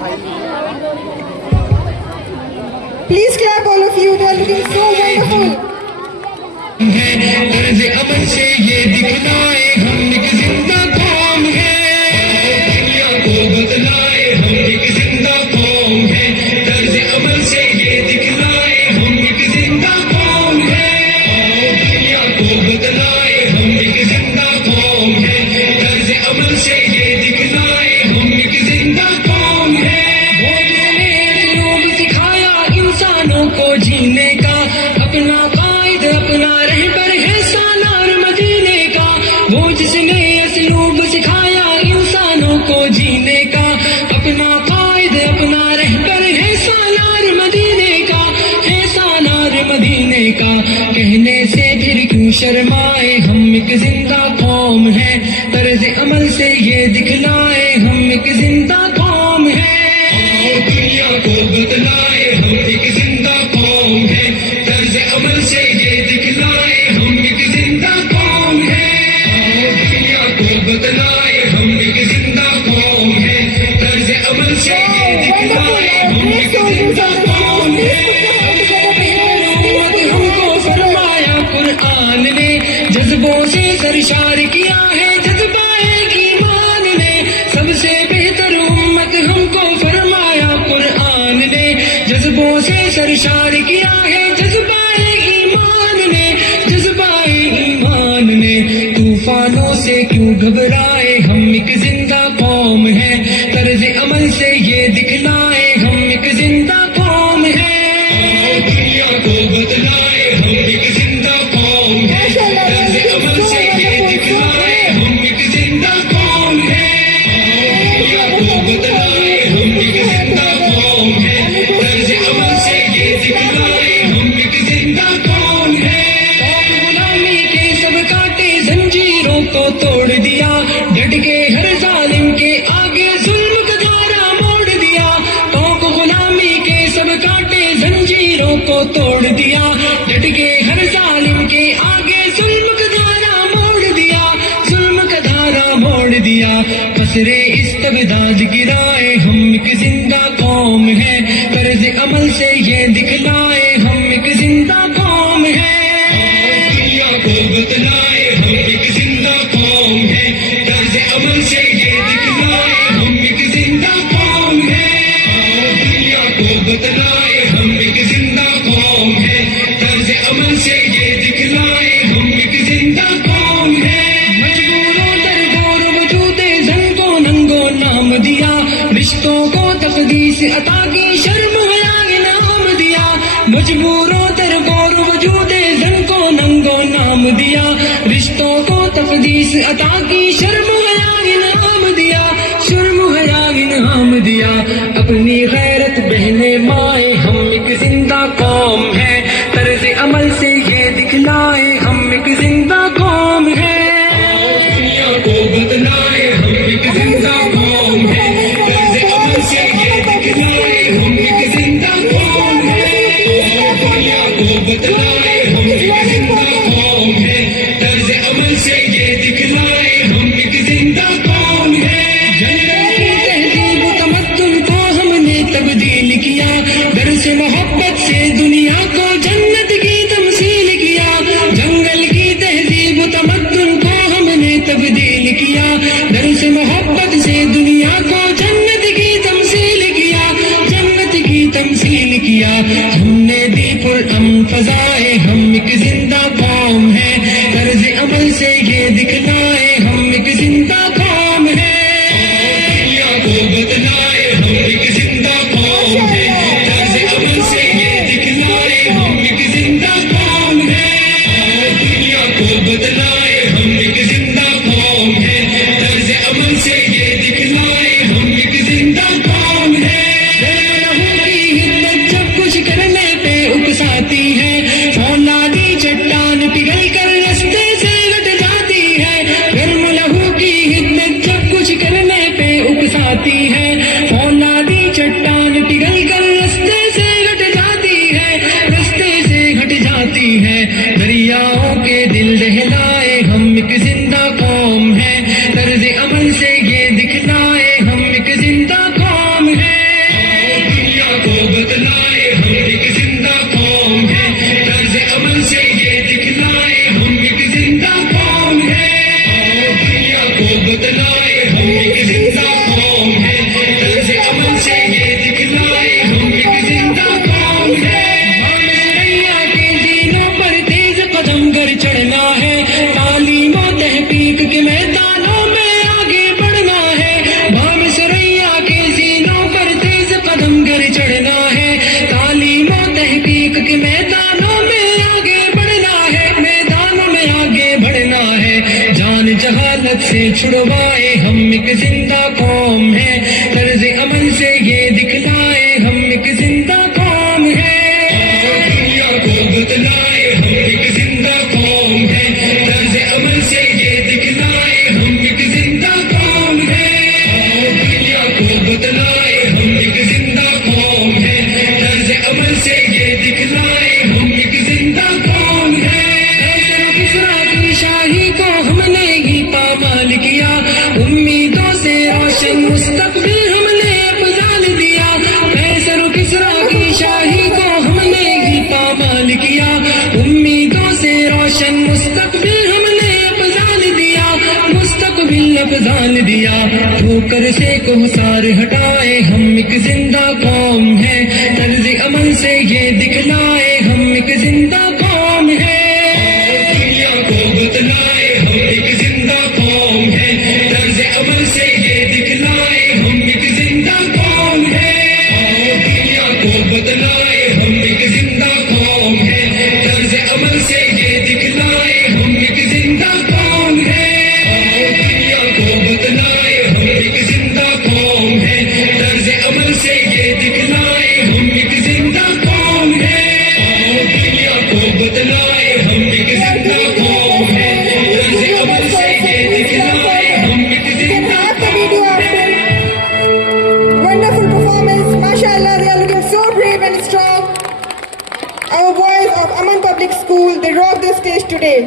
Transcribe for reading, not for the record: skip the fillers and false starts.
Please clap all of you, they are looking so wonderful. طرز عمل سے یہ دکھلائے ہم ایک زندہ قوم ہے، دنیا کو بتلائے ہم ایک زندہ قوم ہے، طرز عمل سے یہ دکھلائے ہم ایک زندہ قوم ہے، دنیا کو بتلائے ہم ایک زندہ قوم ہے، طرز عمل سے یہ دکھلائے ہم ایک زندہ قوم ہے، وہ جس نے اسلوب سکھایا انسانوں کو جینے کا، اپنا قائد اپنا رہبر ہے سالار مدینے کا، وہ جس نے اسلوب سکھایا انسانوں کو جینے کا، اپنا قائد اپنا رہبر ہے سالار مدینے کا، ہے سالار مدینے کا، کہنے سے پھر کیوں شرمائے ہم ایک زندہ قوم ہے، طرز عمل سے یہ دکھلائے ہم ایک زندہ قوم ہے، اور دنیا کو بتلائے ہم ایک زندہ قوم ہے، طرز عمل سے یہ دکھلائے ہم ایک زندہ قوم ہے، اور دنیا کو بتلائے ہم ایک زندہ قوم ہے، طرز عمل سے یہ دکھلائے ہم ایک زندہ قوم ہے، ہم کو فرمایا قرآن نے، جذبوں سے سرشار کیا ہے جذبہ ایمان نے، سب سے بہتر امت ہم کو فرمایا قرآن نے، جذبوں سے سرشار کیا ہے جذبہ ایمان نے، جذبہ ایمان نے، طوفانوں سے کیوں گھبرائے ہم ایک زندہ قوم ہے، طرز عمل سے یہ دکھلائے ہم ایک زندہ قوم ہے، دنیا کو بتلائے ہم ایک زندہ قوم ہے، طرز عمل سے یہ دکھلائے ہم ایک زندہ قوم ہے، دنیا کو بتلائے ہم ایک زندہ قوم ہے، طرز عمل سے یہ دکھلائے ہم ایک زندہ قوم ہے، غلامی کے سب کاٹے زنجیروں کو توڑ دیا، ڈٹ کے ہر ظالم کے آگے ظلم کا دھارا موڑ دیا، توق غلامی کے سب کاٹے زنجیروں کو توڑ دیا، ڈٹ کے ہر ظالم کے آگے ظلم کا دھارا موڑ دیا، ظلم کا دھارا موڑ دیا، قصرے استبداد گرائے ہم ایک زندہ قوم ہے، طرز عمل سے یہ دکھلائے ہم ایک زندہ قوم ہے، دنیا کو بتلائے ہم ایک زندہ قوم ہے، طرز عمل سے یہ دکھلائے ہم ایک زندہ قوم ہے، دنیا کو بتلائے ہم ایک زندہ قوم ہے، طرز عمل سے یہ دکھلائے ہم ایک زندہ قوم ہے، مجبوروں در گور وجود زن کو ننگو نام دیا، رشتوں کو تقدیس عطا کی شرم حیا انعام دیا، مجبوروں در گور وجود زن کو ننگو نام دیا، رشتوں کو تقدیس عطا کی شرم حیا انعام دیا، شرم حیا انعام دیا، اپنی غیرت بہنے مائے ہم ایک زندہ قوم ہے، طرز عمل سے یہ دکھلائے ہم ایک زندہ قوم ہے، دنیا کو بتلائے ہم ایک زندہ قوم ہے، طرز عمل سے یہ دکھلائے ہم ایک زندہ قوم ہے، دنیا کو بتلائے ہم ایک زندہ قوم ہے، طرز عمل سے یہ دکھلائے ہم ایک زندہ قوم ہے، جنت کی تہذیب و تمدن کو ہم نے تبدیل کیا، درس محبت سے دنیا کو جنت کی تمثیل کیا، جنگل کی تہذیب و تمدن کو ہم نے تبدیل کیا، درس محبت سے دنیا کو جنت کی تمثیل کیا، جنت کی تمثیل کیا، ہم نے دی پرامن فضائے ہم ایک زندہ قوم ہے، طرز عمل سے یہ دکھلائے ہم ایک زندہ قوم ہے، دنیا کو بتلائے ہم ایک زندہ قوم ہے، طرز عمل سے یہ دکھلائے ہم ایک زندہ قوم ہے، دنیا کو بتلائے ہم ایک زندہ قوم ہے، طرز عمل سے یہ دکھلائے ہم ایک زندہ قوم ہے، لہو کی ہدت جب کچھ کرنے پہ اکساتی ہے، فولادی چٹان پگھل کر رستے سے لٹ جاتی ہے، گرم لہو کی ہدت جب کچھ کرنے پہ اکساتی ہے، فولادی چٹان پگھل کر رستے سے لٹ جاتی ہے، رستے سے ہٹ جاتی ہے، دریاؤں کے دل دہلائے ہم ایک زندہ قوم ہے، طرز عمل سے یہ دکھلائے ہم ایک زندہ قوم ہے، سے چھڑوائے ہم ایک زندہ قوم ہے طرز عمل سے یہ دکھلائے ہم ایک زندہ قوم ہے اور دنیا کو بتلائے ہم ایک زندہ قوم ہے طرز عمل سے یہ دکھلائے ہم ایک زندہ قوم ہے اور دنیا کو بتلائے ہم ایک زندہ قوم ہے طرز عمل سے یہ دکھلائے ہم ایک زندہ قوم ہے کسرا کی شاہی کو ہم نے ہی پامال کیا امیدوں سے روشن مستقبل ہم نے افضال دیا قیصر و کسرا کی شاہی کو ہم نے ہی پامال کیا امیدوں سے روشن مستقبل ہم نے افضال دیا مستقبل افضال دیا ٹھوکر سے کوثار ہٹائے ہم ایک زندہ قوم ہے طرز عمل سے یہ دکھلائے ہم ایک زندہ قوم ہے دنیا کو بتلائے ہم ایک زندہ قوم ہے طرز عمل سے یہ دکھلائے ہم ایک زندہ قوم ہے اور دنیا کو بتلائے ہم ایک زندہ قوم ہے طرز عمل سے یہ دکھلائے ہم ایک زندہ قوم ہے اور دنیا کو بتلائے ہم ایک زندہ قوم ہے طرز عمل سے یہ دکھلائے ہم ایک زندہ قوم ہے اور دنیا کو بتلائے ہم ایک زندہ قوم ہے طرز عمل سے یہ دکھلائے ہم ایک زندہ قوم ہے Wonderful performance. MashaAllah, they are looking so brave and strong. Our boys of Aman Public School, they rock the stage today.